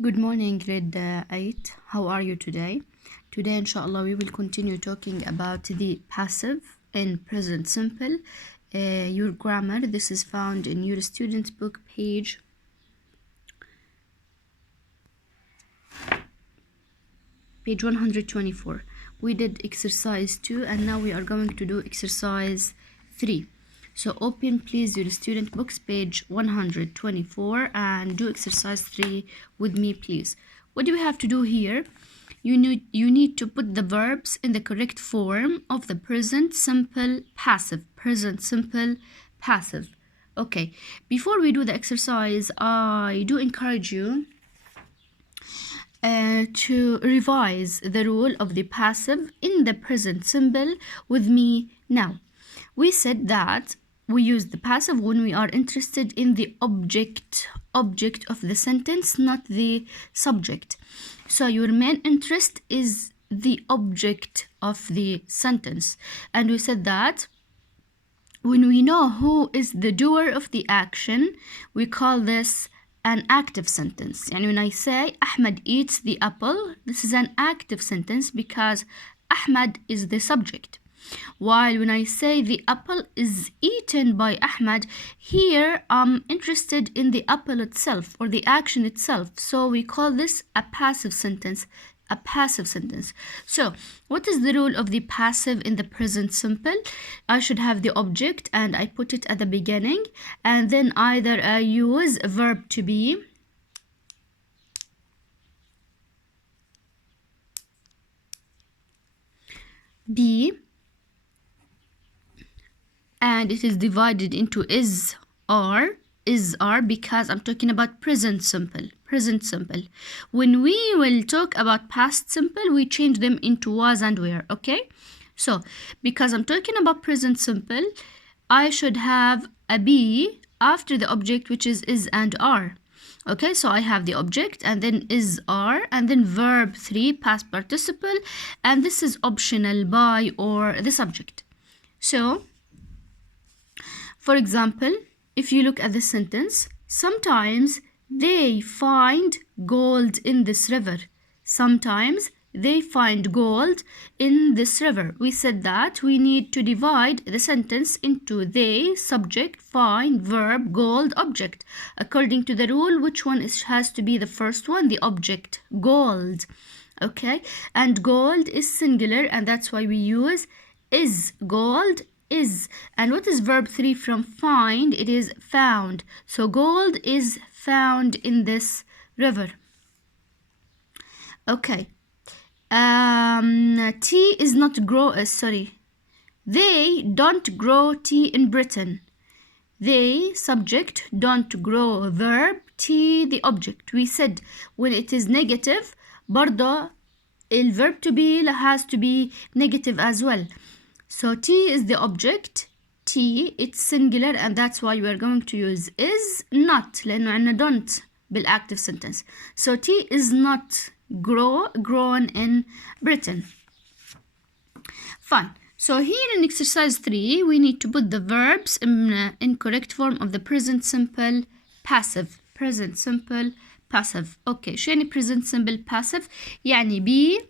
Good morning, grade 8. How are you today? Today, inshallah, we will continue talking about the passive in present simple. Your grammar, this is found in your student book page 124. We did exercise 2 and now we are going to do exercise 3. So open please your student books page 124 and do exercise 3 with me please. What do we have to do here? You need to put the verbs in the correct form of the present simple passive. Present simple passive. Okay, before we do the exercise, I do encourage you to revise the rule of the passive in the present simple with me now. We said that we use the passive when we are interested in the object of the sentence, not the subject. So your main interest is the object of the sentence. And we said that when we know who is the doer of the action, we call this an active sentence. And when I say Ahmed eats the apple, this is an active sentence because Ahmed is the subject. While when I say the apple is eaten by Ahmed, here I'm interested in the apple itself or the action itself. So we call this a passive sentence. A passive sentence. So what is the rule of the passive in the present simple? I should have the object and I put it at the beginning, and then either I use a verb to be, and it is divided into is, are, because I'm talking about present simple. Present simple. When we will talk about past simple, we change them into was and were. Okay, so because I'm talking about present simple, I should have a be after the object, which is and are. Okay, so I have the object and then is, are, and then verb 3 past participle, and this is optional, by or the subject. So for example, if you look at the sentence, sometimes they find gold in this river. Sometimes they find gold in this river. We said that we need to divide the sentence into they, subject, find, verb, gold, object. According to the rule, which one has to be the first one? The object, gold. Okay, and gold is singular, and that's why we use is. Gold is. And what is verb 3 from find? It is found. So gold is found in this river. Okay. Tea is not grow. They don't grow tea in Britain. They, subject, don't grow, verb, tea, the object. We said when it is negative, برضه الverb to be has to be negative as well. So T is the object, T, it's singular, and that's why we are going to use is not, لأنه عنا don't بالactive sentence. So T is not grown in Britain. Fine. So here in exercise 3, we need to put the verbs in correct form of the present simple passive. Present simple passive. Okay, شو يعني present simple passive؟ يعني be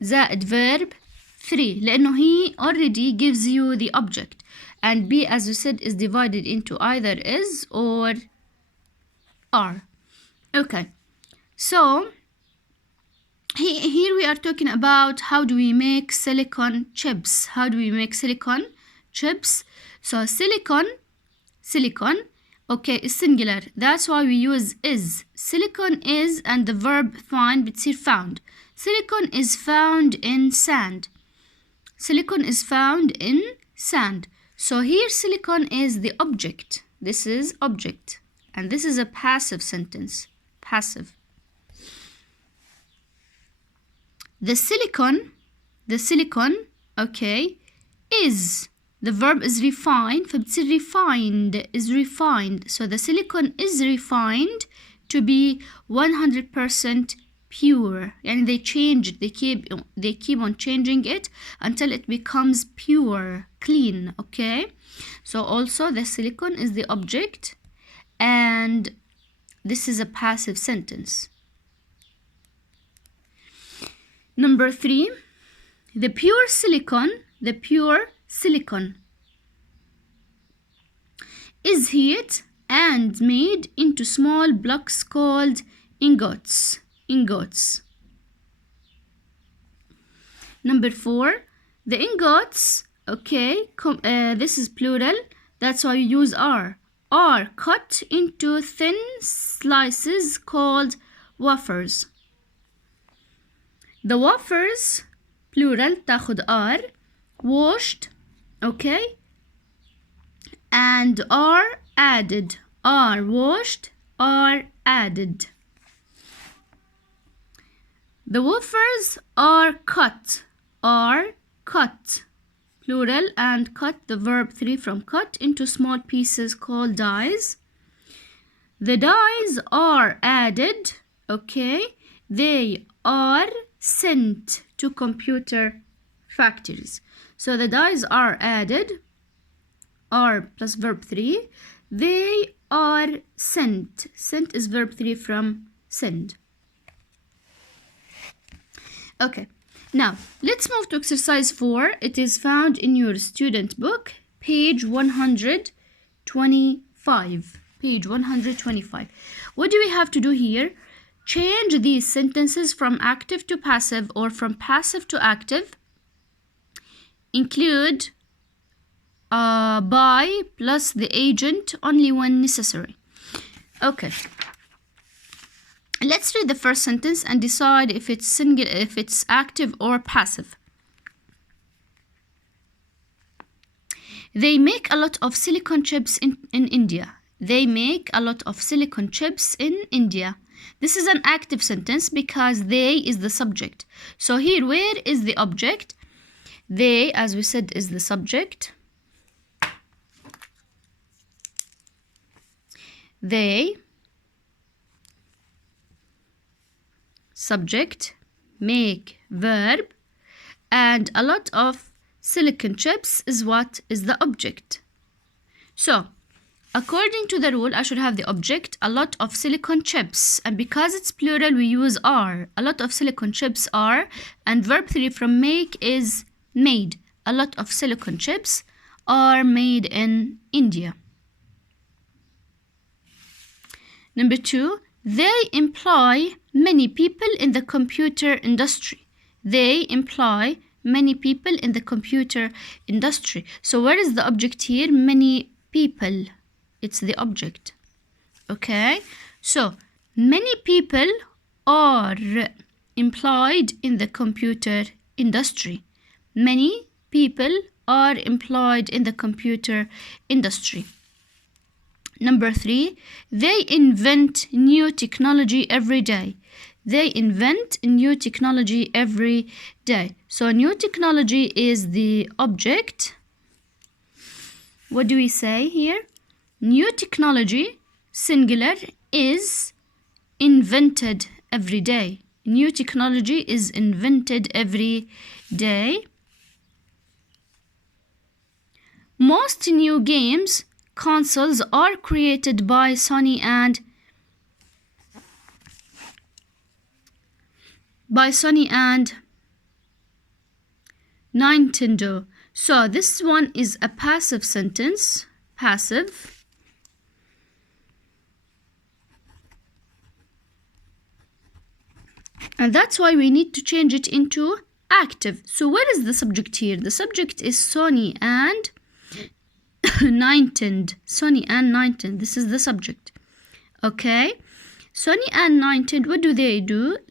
زائد verb 3 لأنه he already gives you the object, and be, as you said, is divided into either is or are. Okay, so here we are talking about how do we make silicon chips. How do we make silicon chips? So silicon, okay, is singular. That's why we use is. Silicon is, and the verb find بتصير found. Silicon is found in sand. Silicon is found in sand. So here silicon is the object. This is object. And this is a passive sentence. Passive. The silicon, okay, is. The verb is refined. فبتصير refined, is refined. So the silicon is refined to be 100% pure. And they change it. They keep on changing it until it becomes pure, clean. Okay. So also the silicon is the object, and This is a passive sentence. Number 3, the pure silicon is heated and made into small blocks called ingots. Number 4, the ingots, okay, this is plural, that's why you use are cut into thin slices called wafers. The wafers, plural, تاخد are, washed, okay, and are added. Are washed, are added. The wafers are cut, plural, and cut, the verb 3 from cut, into small pieces called dies. The dies are added, okay, they are sent to computer factories. So the dies are added, are plus verb 3, they are sent. Sent is verb 3 from send. Okay, now let's move to exercise 4. It is found in your student book, page 125. Page 125. What do we have to do here? Change these sentences from active to passive or from passive to active. Include by plus the agent only when necessary. Okay. Let's read the first sentence and decide if it's active or passive. They make a lot of silicon chips in India. They make a lot of silicon chips in India. This is an active sentence because they is the subject. So here, where is the object? They, as we said, is the subject. They, subject, make, verb, and a lot of silicon chips is what is the object. So, according to the rule, I should have the object, a lot of silicon chips, and because it's plural, we use are. A lot of silicon chips are, and verb 3 from make is made. A lot of silicon chips are made in India. Number 2, they employ many people in the computer industry. They employ many people in the computer industry. So where is the object here? Many people. It's the object. Okay? So, many people are employed in the computer industry. Many people are employed in the computer industry. Number 3, they invent new technology every day. They invent new technology every day. So new technology is the object. What do we say here? New technology, singular, is invented every day. New technology is invented every day. Most new games consoles are created by Sony and Nintendo. So this one is a passive sentence. Passive. And that's why we need to change it into active. So where is the subject here? The subject is Sony and Nintendo. Sony and Nintendo. This is the subject. Okay. Sony and Nintendo, what do?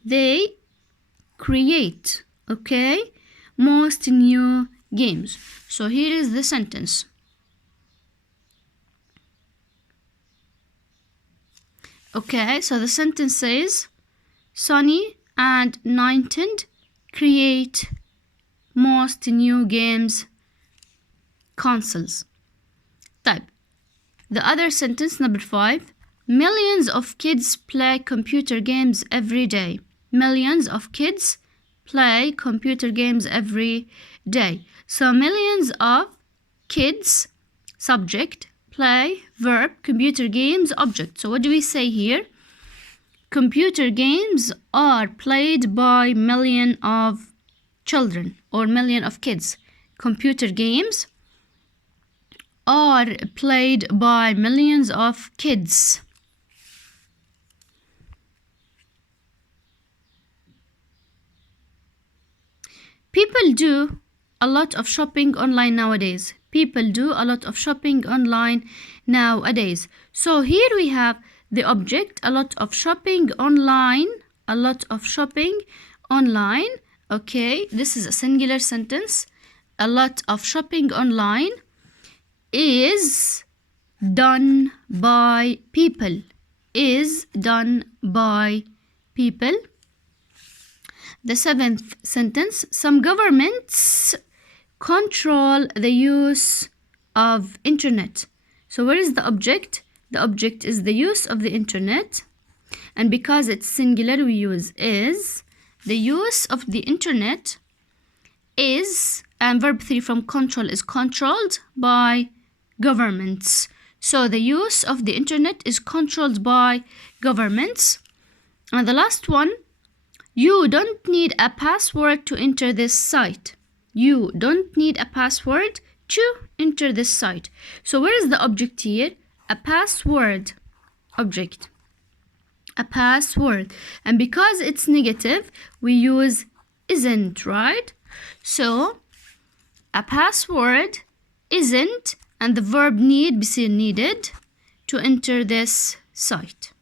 They create, okay, most new games. So here is the sentence. Okay, so the sentence says Sony and Nintendo create most new games consoles. Type. The other sentence, number 5. Millions of kids play computer games every day. Millions of kids play computer games every day. So millions of kids, subject, play, verb, computer games, object. So what do we say here? computer games are played by millions of children or millions of kids. Computer games are played by millions of kids. People do a lot of shopping online nowadays. People do a lot of shopping online nowadays. So here we have the object, a lot of shopping online, a lot of shopping online. Okay, this is a singular sentence. A lot of shopping online is done by people. Is done by people. The seventh sentence, some governments control the use of internet. So where is the object? The object is the use of the internet. And because it's singular, we use is. The use of the internet is, and verb 3 from control is controlled by governments. So the use of the internet is controlled by governments. And the last one, you don't need a password to enter this site. You don't need a password to enter this site. So where is the object here? A password. Object. A password. And because it's negative, we use isn't, right? So a password isn't, and the verb need بصير needed to enter this site.